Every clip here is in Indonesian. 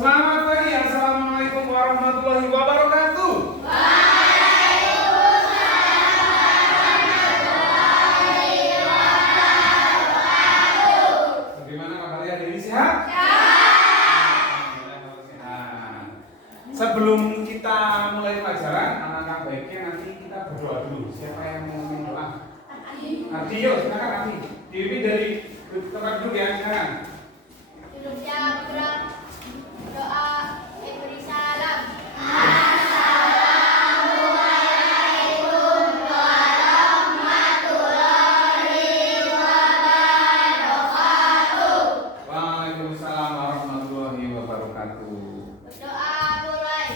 Selamat pagi, Assalamualaikum warahmatullahi wabarakatuh. Bagaimana kabarnya hari ini, sehat? Sebelum kita mulai pelajaran, anak-anak baiknya nanti kita berdoa dulu. Siapa yang mau berdoa? Adi, yuk, silakan Adi. Dipimpin dari tempat duduk ya, silakan. Duduknya bergerak. Doa beri salam. Waalaikumsalam warahmatullahi wabarakatuh. Berdoa mulai.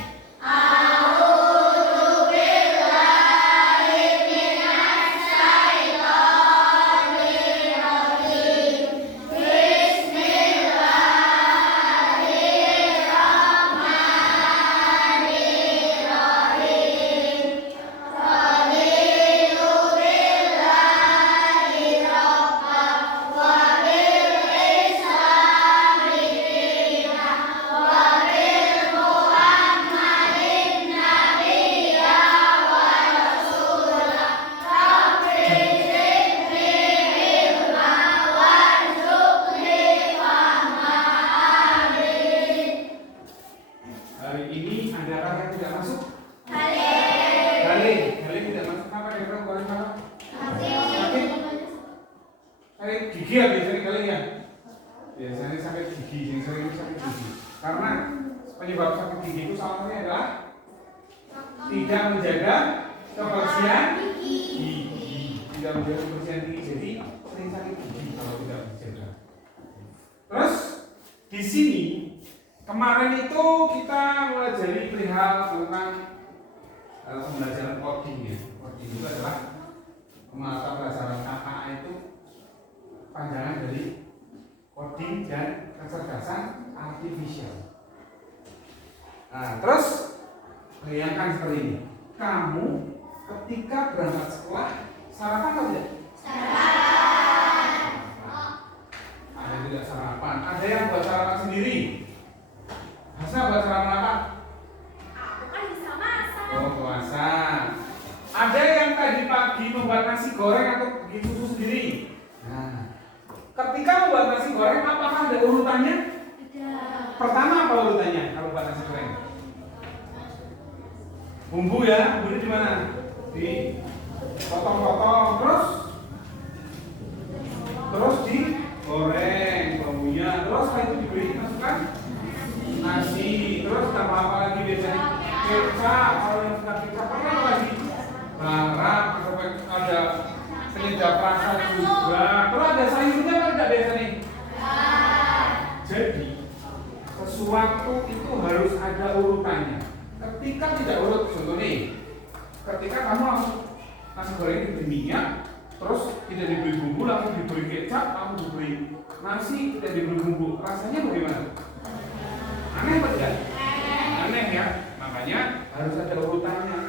Hari ini adakah yang tidak masuk? Galih tidak masuk. Apa yang orang paling mana? Sakit gigi ya biasanya kali ya. Biasanya sakit gigi, yang sering sakit gigi. Karena penyebab sakit gigi itu salah satunya adalah tidak menjaga kebersihan gigi. Tidak menjaga kebersihan gigi, jadi sering sakit gigi kalau tidak menjaga. Terus di sini kemarin itu kita pelajari perihal tentang pembelajaran coding ya. Coding itu adalah mata pelajaran KKA itu panjangan dari coding dan kecerdasan artifisial. Nah, terus bayangkan seperti ini. Kamu ketika berangkat sekolah sarapan atau tidak? Ada yang tidak sarapan, ada yang buat sarapan sendiri. Masa buat sarapan apa? Aku kan bisa masak. Oh, puasa. Ada yang tadi pagi membuat nasi goreng atau bikin susu sendiri. Nah, ketika membuat nasi goreng, apakah ada urutannya? Ada. Pertama apa urutannya kalau buat nasi goreng? Bumbu ya, bumbunya di mana? Di potong-potong, terus digoreng bumbunya, terus setelah itu diberi masukkan nasi, terus tambah apa lagi biasanya? Kecap, kalau yang sudah kecap apa lagi? Garam, ada penyedap rasa juga. Terus ada sayurnya apa tidak biasanya? Jadi sesuatu itu harus ada urutannya. Ketika tidak urut, contoh nih, ketika kamu langsung nasi goreng diberi minyak, terus tidak diberi bumbu, langsung diberi kecap, kamu diberi nasi, tidak diberi bumbu, rasanya bagaimana? Aneh apa tidak? Aneh ya, makanya harus ada urutannya.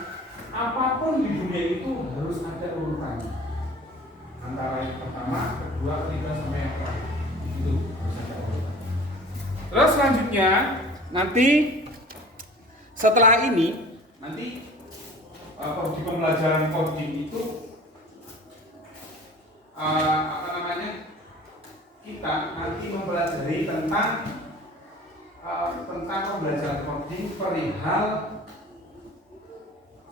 Apapun di dunia itu harus ada urutannya. Antara yang pertama, kedua, ketiga, sampai yang terakhir. Itu harus ada urutan. Terus selanjutnya, nanti setelah ini, nanti di pembelajaran coding itu kita nanti mempelajari tentang pembelajaran coding perihal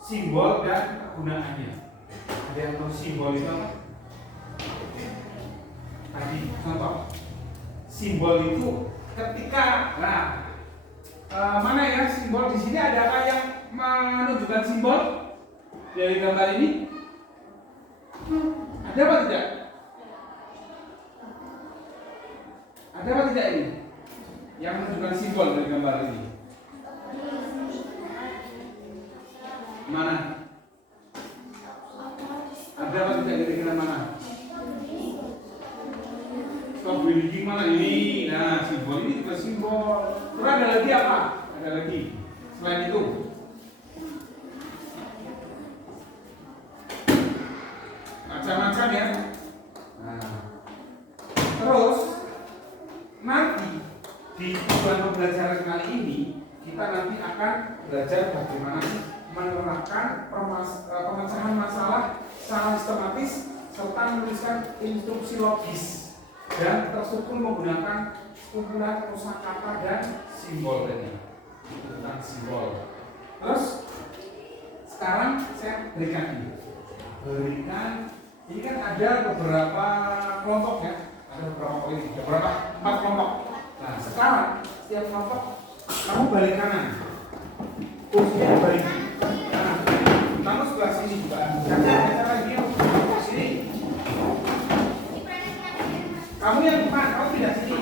simbol dan kegunaannya. Ada yang tahu simbol itu apa? Tadi contoh simbol itu ketika mana ya simbol di sini, adakah yang menunjukkan simbol dari gambar ini? Ada apa tidak? Ada apa tidak ini? Yang menunjukkan simbol dari gambar ini? Mana? Ada apa tidak kira-kira mana? Strawberry mana ini? Nah, simbol ini juga simbol. Terus ada lagi apa? Ada lagi selain itu? Macam-macam ya. Nah, terus nanti di tujuan pembelajaran kali ini kita nanti akan belajar bagaimana menerapkan pemecahan masalah secara sistematis serta menuliskan instruksi logis dan terstruktur menggunakan kumpulan kosakata dan simbol tadi. Tentang simbol. Terus sekarang saya berikan ini kan ada beberapa kelompok ya, ada beberapa poin, beberapa 4 kelompok. Nah sekarang setiap kelompok kamu balik kanan, kursinya balik. Nah, kamu sebelah sini juga. Jangan lagi sini. Kamu yang depan, kamu pindah sini.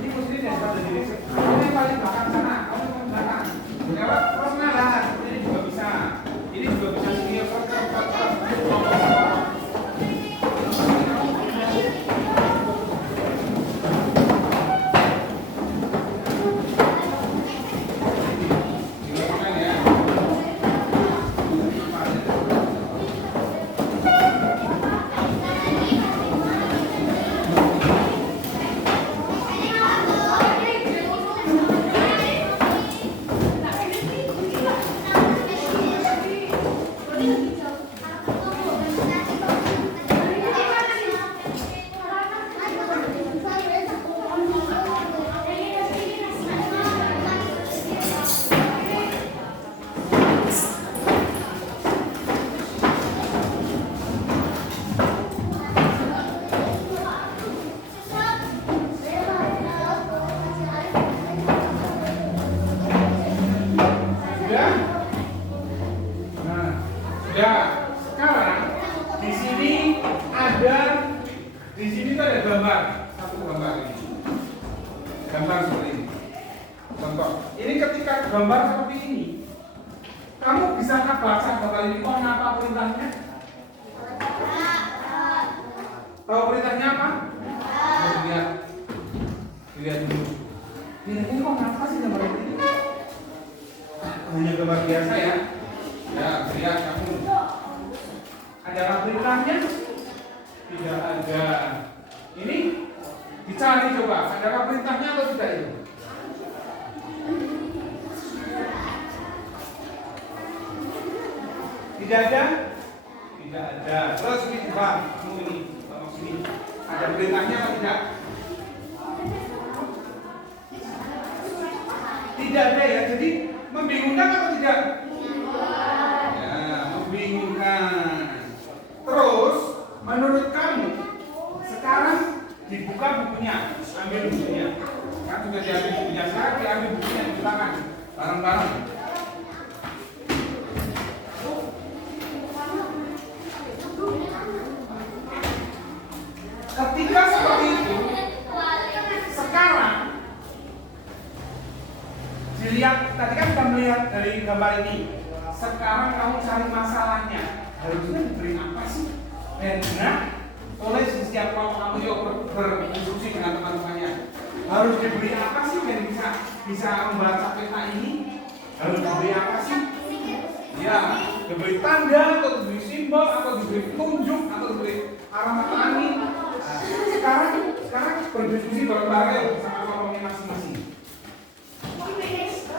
Ini kursinya dari sebelah diri. Kamu yang paling belakang sana, kamu yang belakang. Kenapa? Terus ngalah. Ini juga bisa. Ini juga bisa sini.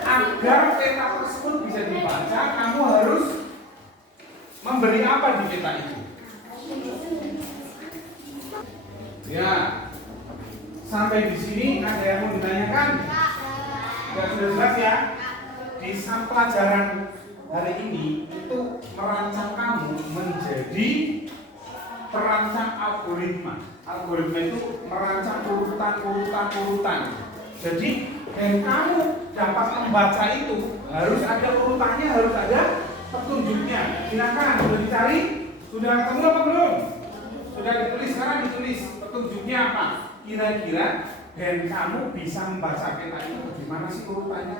Agar peta tersebut bisa dibaca, kamu harus memberi apa di peta itu? Ya, sampai di sini ada yang mau ditanyakan? Ya sudah jelas ya. Di pelajaran hari ini itu merancang kamu menjadi perancang algoritma. Algoritma itu merancang urutan. Jadi dan kamu dapat membaca itu harus ada urutannya, harus ada petunjuknya. Silakan, sudah dicari? Sudah ketemu apa belum? Sudah ditulis, sekarang ditulis petunjuknya apa? Kira-kira dan kamu bisa membaca peta itu gimana sih urutannya?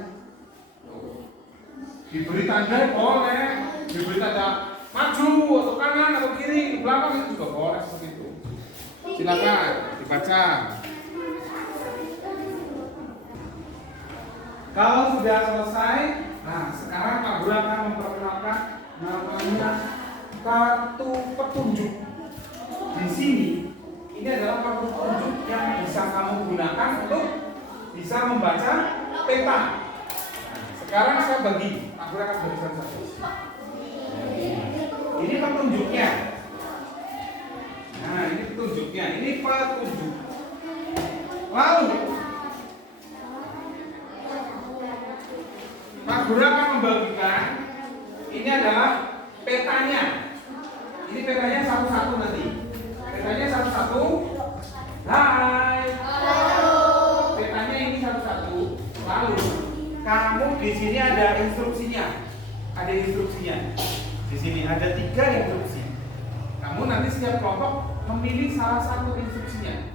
Diberi tanda boleh, diberi tanda maju atau kanan atau kiri, belakang itu juga boleh seperti itu. Silakan dibaca. Kalau sudah selesai, nah sekarang Pak Guru akan memperkenalkan namanya kartu petunjuk. Di sini ini adalah kartu petunjuk yang bisa kamu gunakan untuk bisa membaca peta. Nah, sekarang saya bagi, Pak Guru akan bagi satu-satu. Ini petunjuknya. Nah, ini petunjuknya. Ini petunjuk. Lalu Pak Guru akan membagikan. Ini adalah petanya. Ini petanya satu-satu nanti. Petanya satu-satu. Hai. Petanya ini satu-satu. Lalu kamu di sini ada instruksinya. Ada instruksinya. Di sini ada 3 instruksi. Kamu nanti setiap kelompok memilih salah satu instruksinya.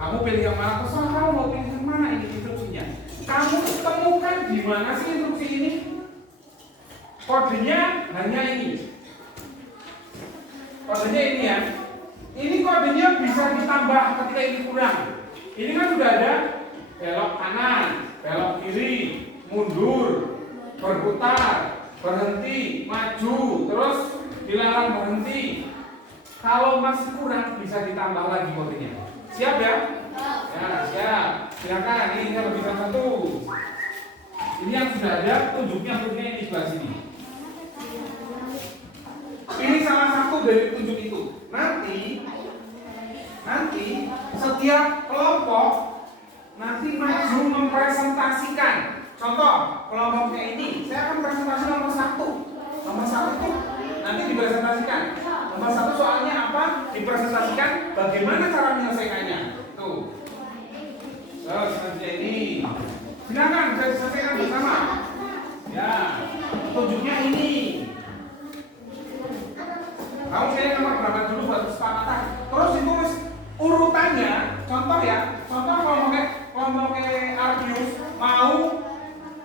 Kamu pilih yang mana? Terserah kamu mau pilih yang mana ini instruksinya. Kamu temukan di mana sih instruksi ini? Kodenya hanya ini. Kodenya ini ya. Ini kodenya bisa ditambah ketika ini kurang. Ini kan sudah ada belok kanan, belok kiri, mundur, berputar, berhenti, maju, terus dilarang berhenti. Kalau masih kurang bisa ditambah lagi kodenya. Siap ya? Ya, siap. Silakan. Ini lebih satu. Ini yang sudah ada tunjuknya ini di sebelah sini. Pilih salah satu dari petunjuk itu. Nanti setiap kelompok nanti maju mempresentasikan. Contoh, kelompoknya ini, saya akan presentasi nomor 1. Nomor 1 itu nanti dipresentasikan. Nomor 1 soalnya apa? Dipresentasikan bagaimana cara menyelesaikannya. Tuh. Terus selanjutnya ini. Silakan bisa diselesaikan bersama. Ya, tunjuknya ini. Kamu pilih nomor berapa dulu buat kesepakatan. Terus ditulis urutannya. Contoh ya. Contoh kelompok Ardius mau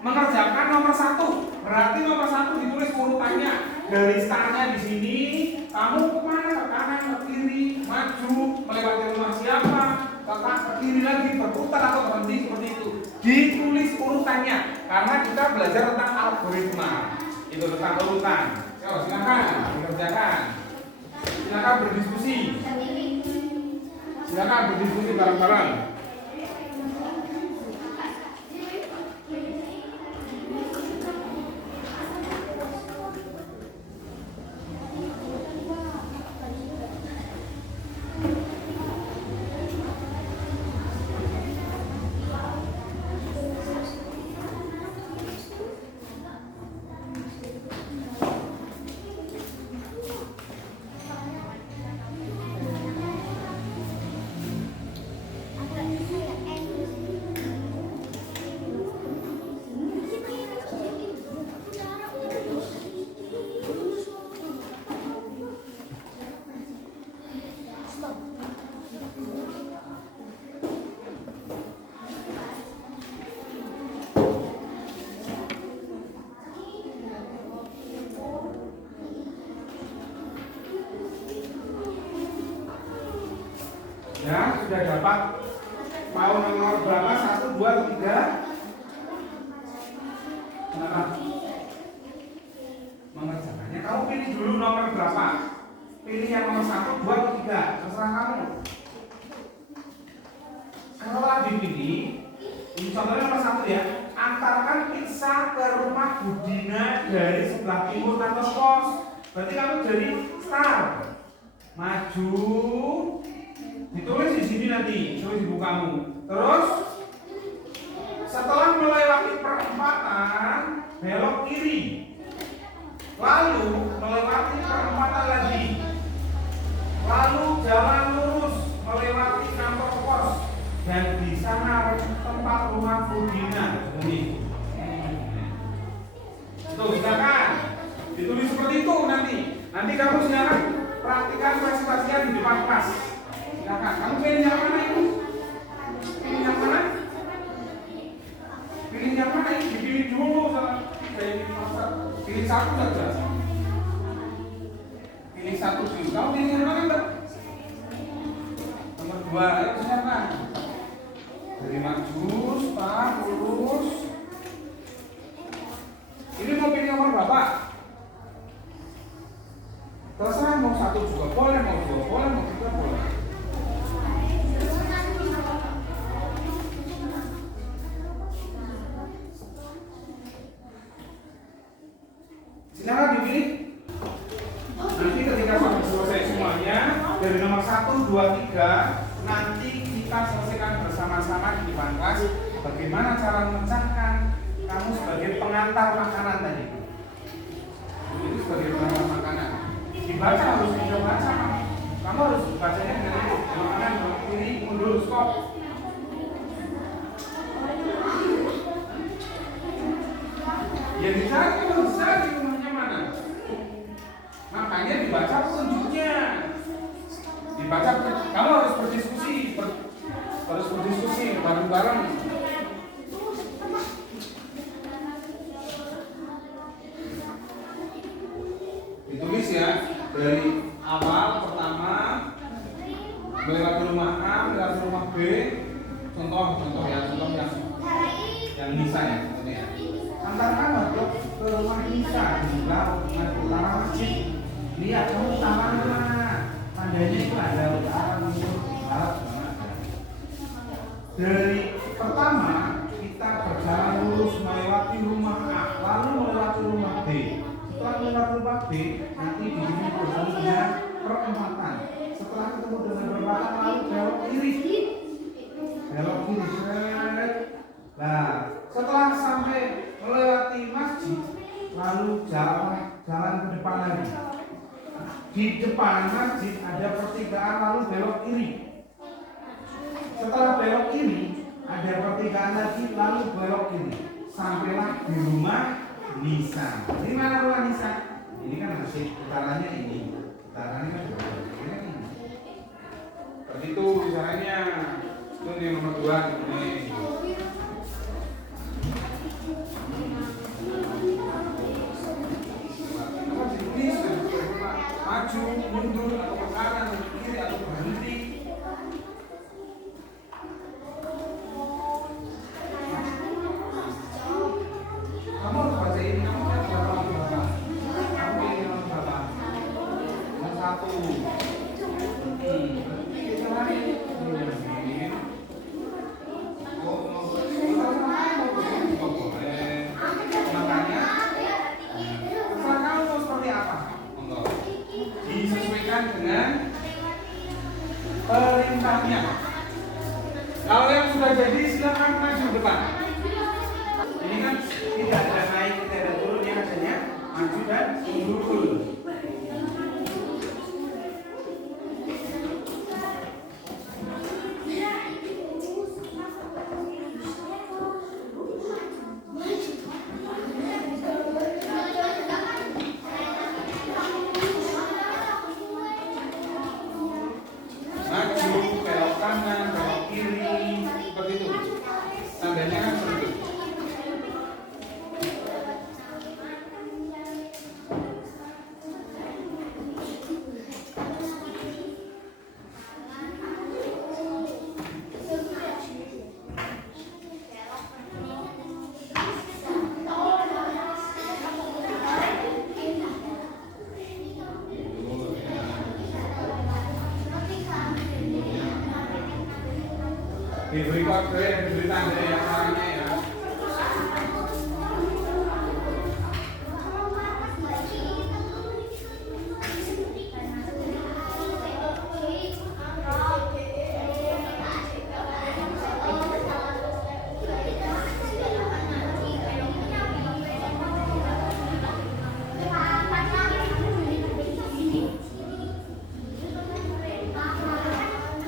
mengerjakan nomor 1. Berarti nomor 1 ditulis urutannya. Dari startnya di sini. Kamu kemana? Ke kanan, ke kiri, maju, melewati rumah siapa, ke kiri lagi, berputar atau berhenti seperti itu. Ditulis urutannya. Karena kita belajar tentang algoritma. Itu tentang urutan. Yo, silakan dikerjakan. Silakan berdiskusi. Silakan berdiskusi bareng-bareng. Ya, sudah dapat. Mau nomor berapa? 1, 2, 3? Kenapa? Mengerjakannya. Kamu pilih dulu nomor berapa? Pilih yang nomor 1, 2, 3. Terserah kamu. Kalau dipilih, ini contohnya nomor 1 ya. Antarkan pizza ke rumah Budina dari sebelah timur kantor pos. Berarti kamu dari start. Maju. Ditulis di sini nanti, tulis di bukamu. Terus setelah melewati perempatan, belok kiri. Lalu melewati perempatan lagi. Lalu jalan lurus melewati kantor pos dan di sana tempat rumah Budina. Ini. Tuh, silakan. Ditulis seperti itu nanti. Nanti kamu silakan praktikan presentasinya di depan kelas. Silakan, kamu pilih yang mana ini? Pilih yang mana? Pilih yang mana ini? Dipilih dulu. Pilih 1 saja. Pilih 1 dulu. Kamu pilih yang mana, Mbak? Nomor 2, ayo silakan. Dari maju, start, lurus. Ini mau pilih nomor berapa? Terserah, mau 1 juga boleh, mau 2 boleh, mau 3 boleh. Silakan dipilih. Nanti ketika sudah selesai semuanya dari nomor 1, 2, 3 nanti kita selesaikan bersama-sama di depan kelas bagaimana cara memecahkan kamu sebagai pengantar makanan tadi. Itu sebagai pengantar makanan. Dibaca harus dibaca. Kamu harus bacanya dengan itu. Kanan, kiri, mundur, stop. Ya dicari harus cari rumahnya mana. Makanya dibaca petunjuknya. Dibaca, kamu harus berdiskusi, harus berdiskusi bareng-bareng. Ditulis ya dari awal pertama melewati rumah A, melewati rumah B. Contoh yang Nisa ya contohnya. Antarkan untuk ke rumah Nisa di utara masjid. Lihat kamu utara mana? Tandanya itu ada utara, timur, barat, dari pertama kita berjalan lurus melewati rumah A, lalu melewati rumah B. Setelah melewati rumah B, nanti di sini berjalan dengan perempatan. Setelah ketemu dengan perempatan, lalu belok kiri. Belok kiri, seret. Nah, setelah sampai melewati masjid, lalu jalan ke depan lagi. Di depan masjid ada pertigaan, lalu belok kiri. Setelah belok kiri, ada pertigaan lagi, lalu belok kiri. Sampailah di rumah Nisa. Di mana rumah Nisa? Ini kan masih utaranya ini. Utaranya kan juga ini. Seperti itu caranya. Itu yang nomor 2 ini. Maju, mundur, atau ke kanan, atau ke kiri, atau berhenti. Kamu harus baca ini, kamu kan berapa? Kamu ini nomor berapa? Nomor 1. Kita lari. Makanya, terserah kamu mau seperti apa? Disesuaikan dengan perintahnya. Kalau yang sudah jadi silakan maju depan. Ini kan tidak ada naik, tidak ada turun, yang adanya maju dan mundur. Diberi kode, diberi tanda yang caranya ya.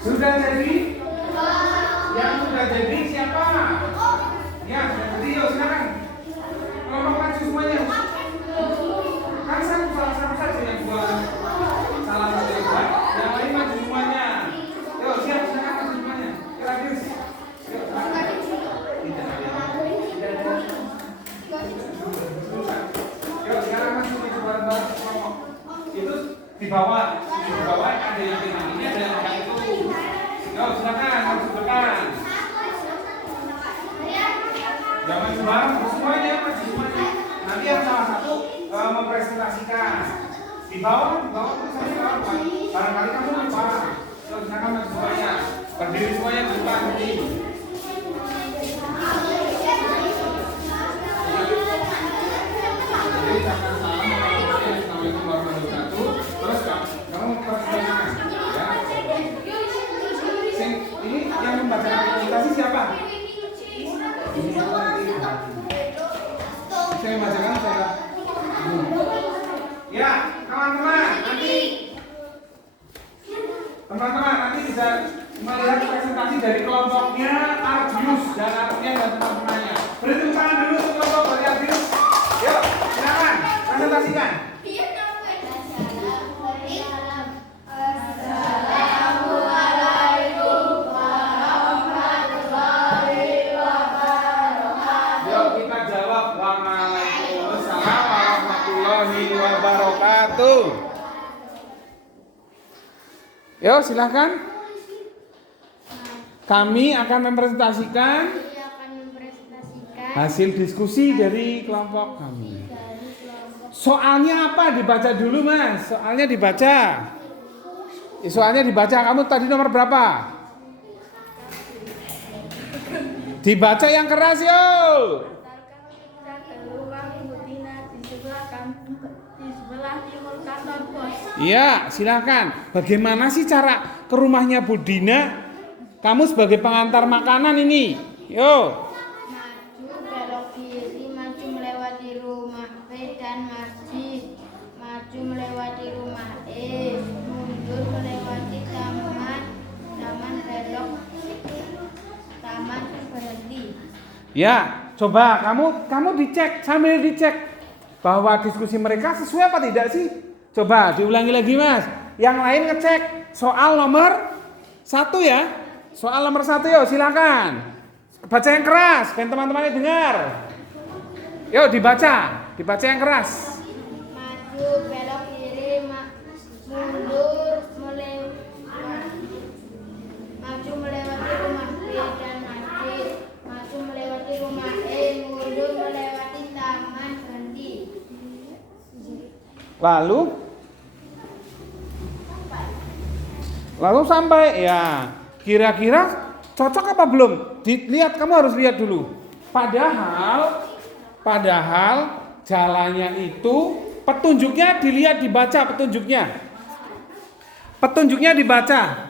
Sudah jadi? Yang sudah jadi siapa? Ya, sudah jadi, yuk sekarang kelompok maju semuanya. Kan salah satu saja yang buat salah satu yang buat, yang lain maju semuanya. Yuk siap, sekarang maju semuanya. Kira bis. Yuk, sekarang. Tidak ada. Yuk sekarang maju bareng-bareng kelompok. Itu di bawah ada yang pegang ini, ada yang pegang itu. Yuk silakan maju depan. Jangan semuanya maju semuanya. Nanti yang salah satu mempresentasikan di bawah tulisannya apa? Barangkali kamu lupa. Yuk silakan maju semuanya. Berdiri semuanya di depan nanti. Jadi jangan salah. Saya bacakan saya. Ya, teman-teman nanti bisa melihat presentasi dari kelompoknya Ardius dan Ardian dan teman-temannya. Beri tepuk tangan dulu untuk kelompok dari Ardius. Yuk, silakan presentasikan. Yuk kita jawab. Waalaikumsalam warahmatullahi wabarakatuh. Yuk silahkan. Kami akan mempresentasikan hasil diskusi dari kelompok kami. Soalnya apa? Dibaca dulu mas. Soalnya dibaca. Soalnya dibaca. Kamu tadi nomor berapa? Dibaca yang keras yuk. Iya, silahkan. Bagaimana sih cara ke rumahnya Bu Dina? Kamu sebagai pengantar makanan ini. Yo. Maju belok kiri, maju melewati rumah B dan masjid. Maju melewati rumah E, mundur melewati taman, taman belok, taman berhenti. Ya, coba kamu dicek sambil dicek bahwa diskusi mereka sesuai apa tidak sih? Coba diulangi lagi mas. Yang lain ngecek soal nomor 1 ya. Soal nomor 1 yuk silakan. Baca yang keras, biar teman-temannya dengar. Yuk dibaca yang keras. Maju belok kiri, mundur maju melewati rumah B dan masjid. Maju melewati rumah E, mundur melewati taman berhenti. Lalu sampai ya. Kira-kira cocok apa belum? Dilihat, kamu harus lihat dulu. Padahal jalannya itu petunjuknya dilihat, dibaca petunjuknya. Petunjuknya dibaca.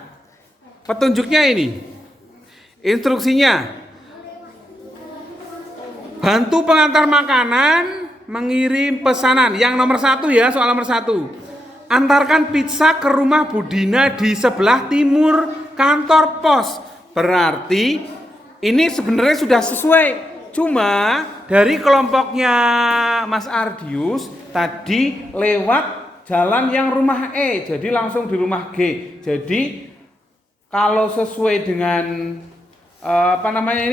Petunjuknya ini. Instruksinya. Bantu pengantar makanan mengirim pesanan. Yang nomor 1 ya, soal nomor 1. Antarkan pizza ke rumah Bu Dina di sebelah timur kantor pos. Berarti ini sebenarnya sudah sesuai. Cuma dari kelompoknya Mas Ardius tadi lewat jalan yang rumah E. Jadi langsung di rumah G. Jadi kalau sesuai dengan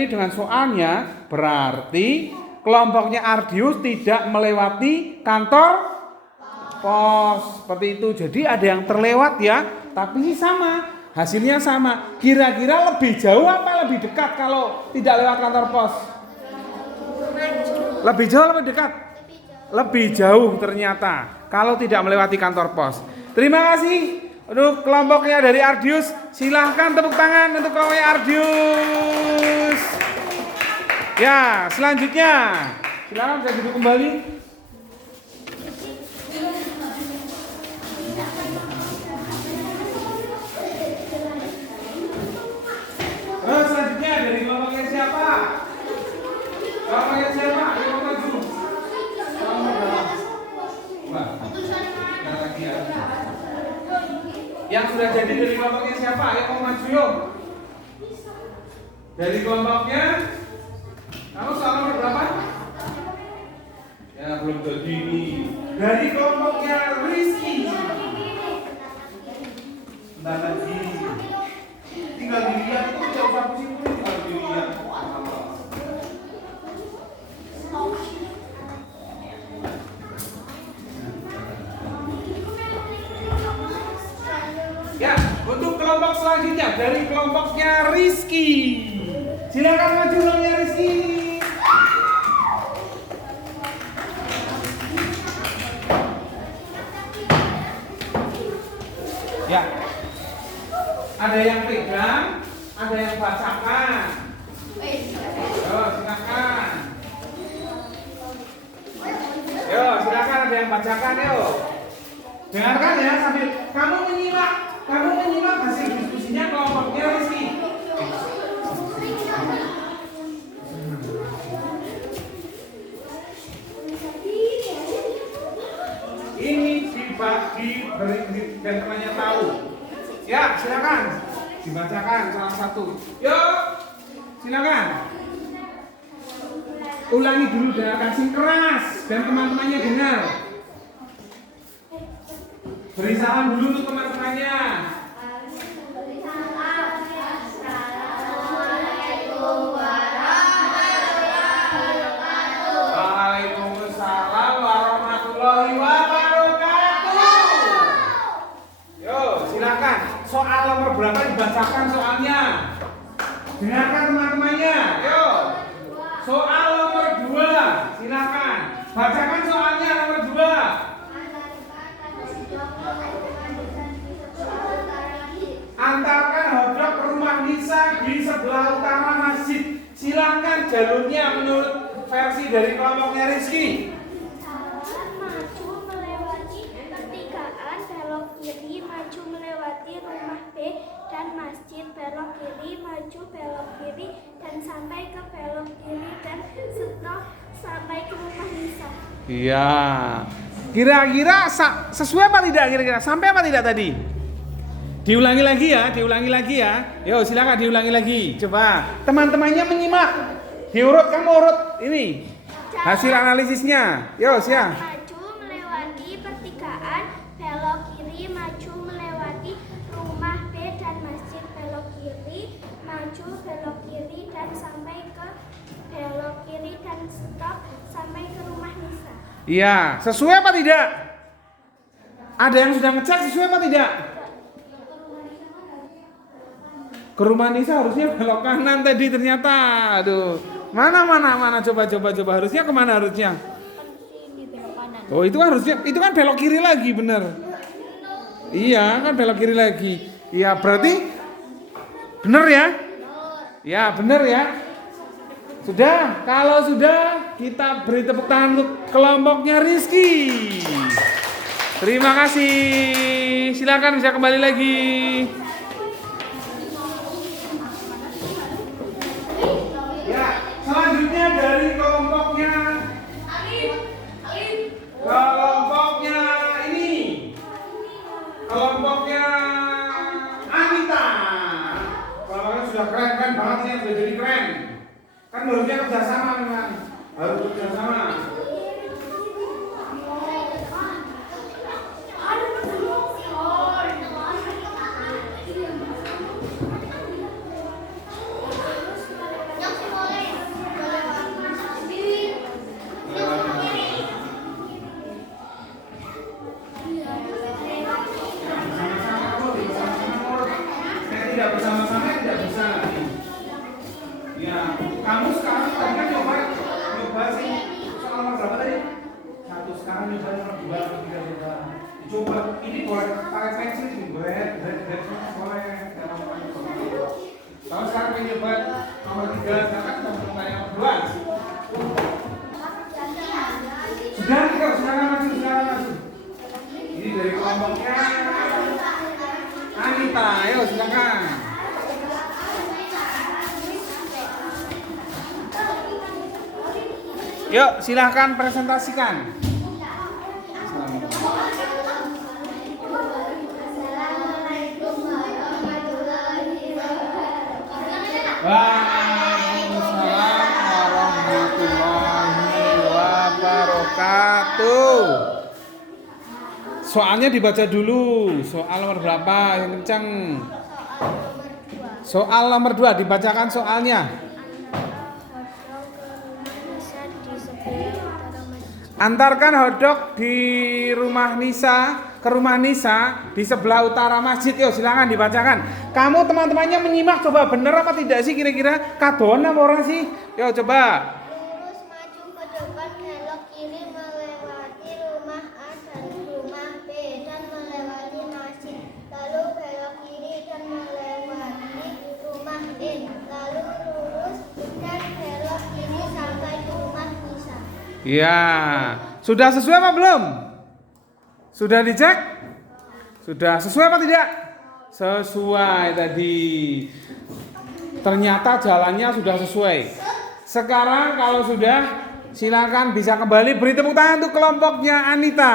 dengan soalnya berarti kelompoknya Ardius tidak melewati kantor pos, seperti itu. Jadi ada yang terlewat ya, tapi sama, hasilnya sama. Kira-kira lebih jauh apa lebih dekat kalau tidak lewat kantor pos? Lebih jauh, lebih dekat? Lebih jauh ternyata kalau tidak melewati kantor pos. Terima kasih untuk kelompoknya dari Ardius. Silahkan tepuk tangan untuk kelompoknya Ardius. Ya, selanjutnya silahkan bisa duduk kembali. Selanjutnya dari kelompoknya siapa? Kelompoknya siapa? Ayo maju. Yang sudah jadi dari kelompoknya siapa? Ayo mau maju yuk. Dari kelompoknya, kamu soal nomor berapa? Ya belum jadi nih. Dari kelompoknya Rizky. Bentar lagi. Tinggal dilihat itu tidak usah pusing-pusing, tinggal dilihat. Ya, untuk kelompok selanjutnya dari kelompoknya Rizky. Silakan maju kelompoknya Rizky. Ya. Ada yang pegang, ada yang bacakan. Yo, silakan. Yo, silakan ada yang bacakan yuk. Dengarkan ya sambil kamu menyimak hasil diskusinya kelompoknya Rizky. dan temannya tahu. Ya, silakan. Dibacakan salah satu. Yuk, silakan. Ulangi dulu dengan kasih keras dan teman-temannya dengar. Beri salam dulu untuk teman-temannya. Waalaikumsalam warahmatullahi wabarakatuh. Yo, silakan. Soal nomor berapa dibacakan soalnya? Dengarkan teman-temannya. Yo. Soal nomor 2, silakan. Bacakan soalnya nomor 2. Antarkan hotdog ke rumah Nisa di sebelah utara masjid. Silakan jalurnya menurut versi dari kelompoknya Rizky. Maju melewati pertigaan, belok kiri, maju melewati rumah B dan masjid, belok kiri, maju belok kiri dan sampai ke belok kiri dan stop sampai ke rumah Nisa. Iya. Kira-kira sesuai apa tidak kira-kira? Sampai apa tidak tadi? Diulangi lagi ya. Yo, silakan diulangi lagi. Coba teman-temannya menyimak. Diurut, kamu urut ini hasil analisisnya. Yo, siap. Maju melewati pertigaan, belok kiri, maju melewati rumah B dan masjid, belok kiri, maju belok kiri dan sampai ke belok kiri dan stop sampai ke rumah Nisa. Iya, sesuai apa tidak? Ada yang sudah ngecek sesuai apa tidak? Ke rumah Nisa harusnya belok kanan tadi ternyata. Aduh. Mana coba harusnya kemana harusnya? Oh, itu harusnya kan belok kiri lagi, bener. Iya, kan belok kiri lagi. Iya, berarti bener ya? Ya, bener ya. Sudah, kalau sudah kita beri tepuk tangan untuk kelompoknya Rizky. Terima kasih. Silakan bisa kembali lagi. Selanjutnya dari kelompoknya ini, kelompoknya Anita. Kelompoknya sudah keren banget ya, sudah jadi keren. Kan harusnya kerjasama memang, harus kerjasama. Tidak bersama-sama tidak bisa nanti. Ya, kamu sekarang tadi kan nyoba sih soal nomor berapa tadi? 1, sekarang nyoba nomor 2, 3 coba. Dicoba, ini boleh pakai pensil sih, boleh boleh. Kalau sekarang pengen nyoba nomor 3, sekarang kita mau tanya nomor 2. Sudah, sekarang maju. Ini dari kelompoknya Anita, ayo silakan. Yuk, silahkan presentasikan. Waalaikumsalam warahmatullahi wabarakatuh. Soalnya dibaca dulu. Soal nomor berapa? Yang kencang. Soal nomor 2 dibacakan soalnya. Antarkan hotdog di rumah Nisa ke rumah Nisa di sebelah utara masjid. Yo, silakan dibacakan. Kamu teman-temannya menyimak, coba bener apa tidak sih kira-kira? Kadon apa orang sih? Yo, coba. Lurus maju ke depan, belok kiri melewati rumah A dan rumah B dan melewati masjid. Lalu belok kiri dan melewati rumah E. Lalu lurus dan belok kiri sampai ke rumah Nisa. Ya, sudah sesuai apa belum? Sudah dicek? Sudah sesuai apa tidak? Sesuai tadi. Ternyata jalannya sudah sesuai. Sekarang kalau sudah, silakan bisa kembali beri tepuk tangan untuk kelompoknya Anita.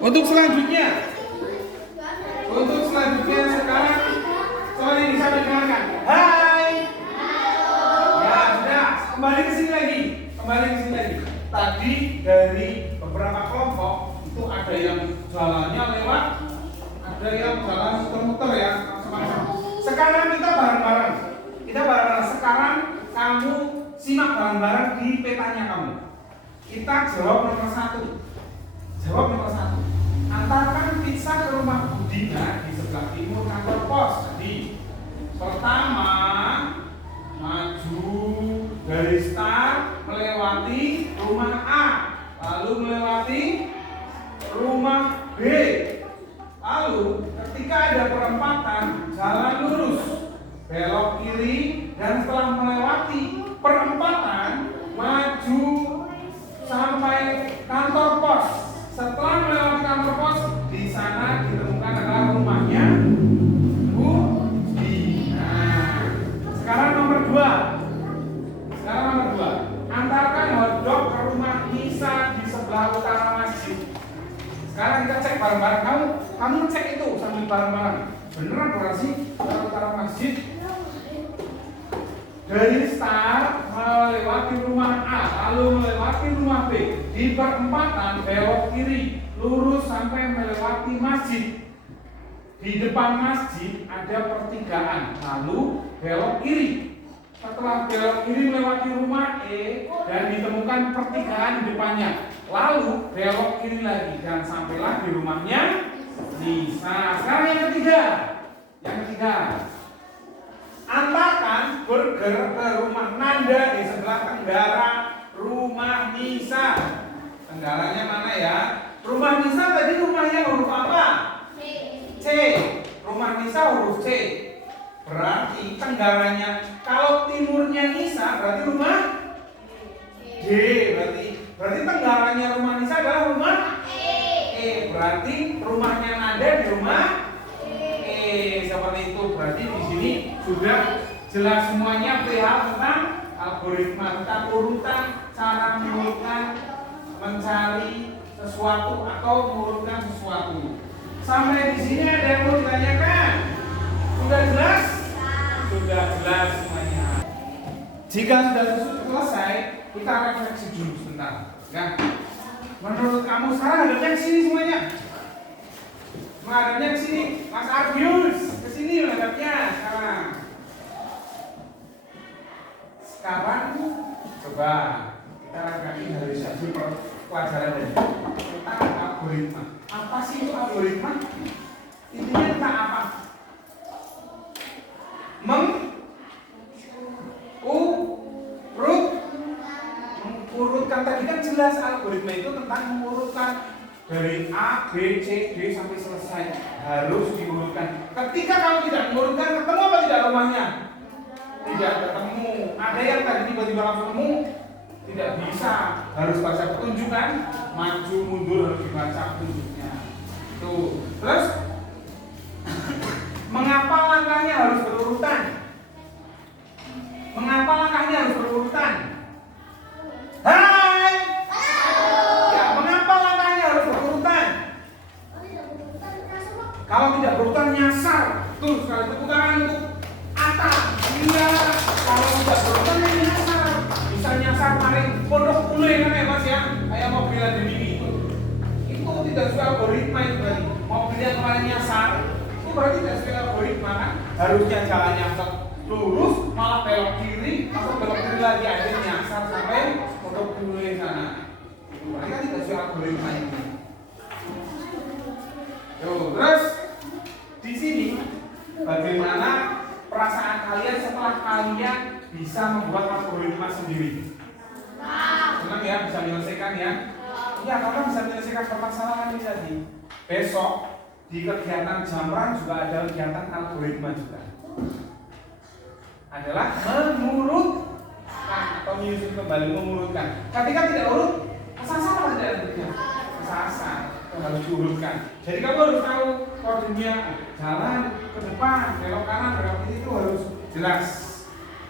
Untuk selanjutnya sekarang soal ini bisa dengarkan. Hai. Ya sudah, kembali ke sini lagi. Tadi dari beberapa kelompok itu ada yang jalannya lewat, ada yang jalan muter-muter ya, macam-macam. Sekarang kita bareng-bareng. Sekarang kamu simak bareng-bareng di petanya kamu. Kita jawab nomor 1. Antarkan pizza ke rumah Budina di sebelah timur kantor pos. Jadi pertama maju dari start melewati rumah A, lalu melewati rumah B. Lalu ketika ada perempatan, jalan lurus, belok kiri, dan setelah melewati perempatan, maju sampai kantor pos. Setelah melewati kantor pos, di sana ditemukan adalah rumahnya Budina. Sekarang nomor 2. Antarkan hotdog ke rumah Nisa di sebelah utara masjid. Sekarang kita cek bareng-bareng. Kamu cek itu sambil bareng-bareng. Beneran bukan sih utara masjid? Dari start melewati rumah A, lalu melewati rumah B, di perempatan belok kiri, lurus sampai melewati masjid. Di depan masjid ada pertigaan, lalu belok kiri. Setelah belok kiri melewati rumah E dan ditemukan pertigaan di depannya, lalu belok kiri lagi dan sampailah di rumahnya Nisa. Sekarang yang ketiga. Antarkan burger ke rumah Nanda di sebelah tenggara rumah Nisa. Tenggaranya mana ya? Rumah Nisa tadi rumahnya huruf apa? C. Rumah Nisa huruf C. Berarti tenggaranya, kalau timurnya Nisa berarti rumah D. Berarti tenggaranya rumah Nisa adalah rumah E. Berarti rumahnya Nanda di rumah seperti itu. Berarti di sini sudah jelas semuanya perihal tentang algoritma, tentang urutan cara mencari sesuatu atau mengurutkan sesuatu. Sampai di sini ada yang mau ditanyakan? Sudah jelas? Sudah jelas semuanya. Jika sudah selesai, kita akan refleksi dulu sebentar. Ya. Menurut kamu sekarang hadapnya ke sini semuanya? Menghadapnya ke sini, Mas Arbius, ke sini menghadapnya sekarang. Sekarang coba kita rangkai dari satu pelajaran ini tentang algoritma. Apa sih itu algoritma? Intinya tentang apa? Mengurutkan. Tadi kan jelas algoritma itu tentang mengurutkan dari A, B, C, D sampai selesai, harus diurutkan. Ketika kamu tidak mengurutkan, ketemu apa tidak rumahnya? Tidak ketemu. Ada yang tadi tiba-tiba langsung ketemu, tidak bisa, harus baca petunjuk kan? Maju mundur harus dibaca petunjuknya. Tuh. Terus mengapa langkahnya harus berurutan? Hai. Ya, mengapa langkahnya harus berurutan? Kalau tidak berurutan nyasar. Tuh, sekali tepuk tangan untuk Atta. Iya, kalau tidak berurutan nyasar. Bisa nyasar maring pondok pule kan ya Mas ya? Kayak mobilan di mini itu tidak sesuai algoritma itu berarti. Mobilnya kemarin nyasar, itu berarti tidak sesuai algoritma kan? Harusnya jalannya lurus, malah belok kiri, atau belok kiri lagi aja nyasar sampai pondok pule sana. Itu berarti kan tidak sesuai algoritma ini. Terus di sini bagaimana perasaan kalian setelah kalian bisa membuat algoritma sendiri? Senang ya, bisa menyelesaikan ya? Iya, karena bisa menyelesaikan permasalahan ini tadi. Besok di kegiatan Jamran juga ada kegiatan algoritma juga. Adalah mengurutkan atau menyusun kembali mengurutkan. Ketika tidak urut, kesasar atau tidak urutnya? Kesasar. Harus diurutkan. Jadi kamu harus tahu koordinatnya jalan ke depan, belok kanan, belok kiri itu harus jelas.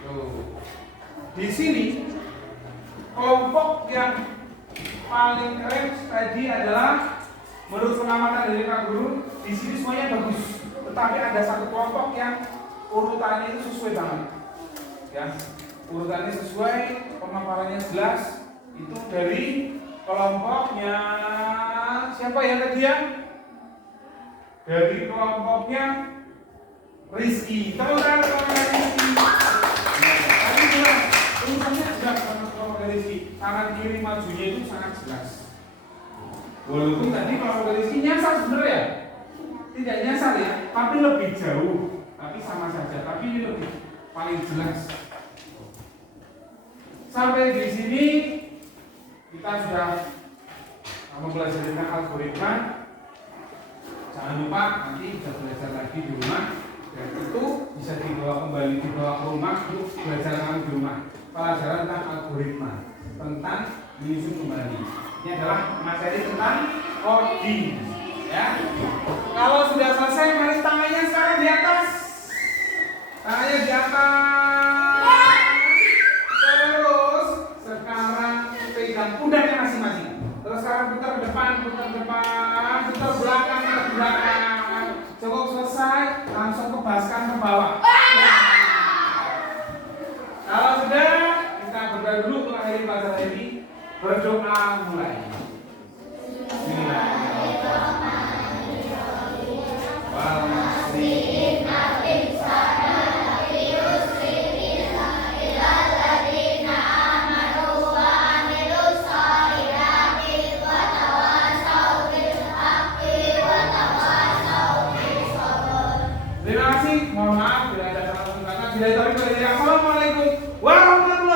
Tuh. Di sini kelompok yang paling keren tadi adalah menurut pengamatan dari Pak Guru, di sini semuanya bagus. Tetapi ada satu kelompok yang urutannya itu sesuai banget. Ya, urutannya sesuai, pemaparannya jelas. Itu dari kelompoknya siapa ya tadi ya? Dari kelompoknya Rizky. Tahu-tahu kelompoknya Rizky. Tadi jelas, urutannya jelas sama kelompok Rizky. Kanan kiri majunya itu sangat jelas. Walaupun tadi kelompok Rizky nyasar sebenarnya, tidak nyasar ya, tapi lebih jauh. Tapi sama saja, tapi ini lebih paling jelas. Sampai di sini kita sudah belajar tentang algoritma. Jangan lupa nanti bisa belajar lagi di rumah, dan itu bisa dibawa ke rumah untuk belajar lagi di rumah. Pelajaran tentang algoritma, tentang menyusun kembali. Ini adalah materi tentang coding. Ya. Kalau sudah selesai, mari tangannya sekarang di atas. Tangannya di atas. Terus sekarang pegang pundaknya masing-masing. Terus sekarang putar depan, putar belakang. Cukup selesai, langsung kebaskan ke bawah. Kalau sudah, kita berdoa dulu mengakhiri pelajaran ini. Berdoa mulai. Terima kasih. Mohon maaf bila ada salah kata. Assalamualaikum warahmatullahi wabarakatuh.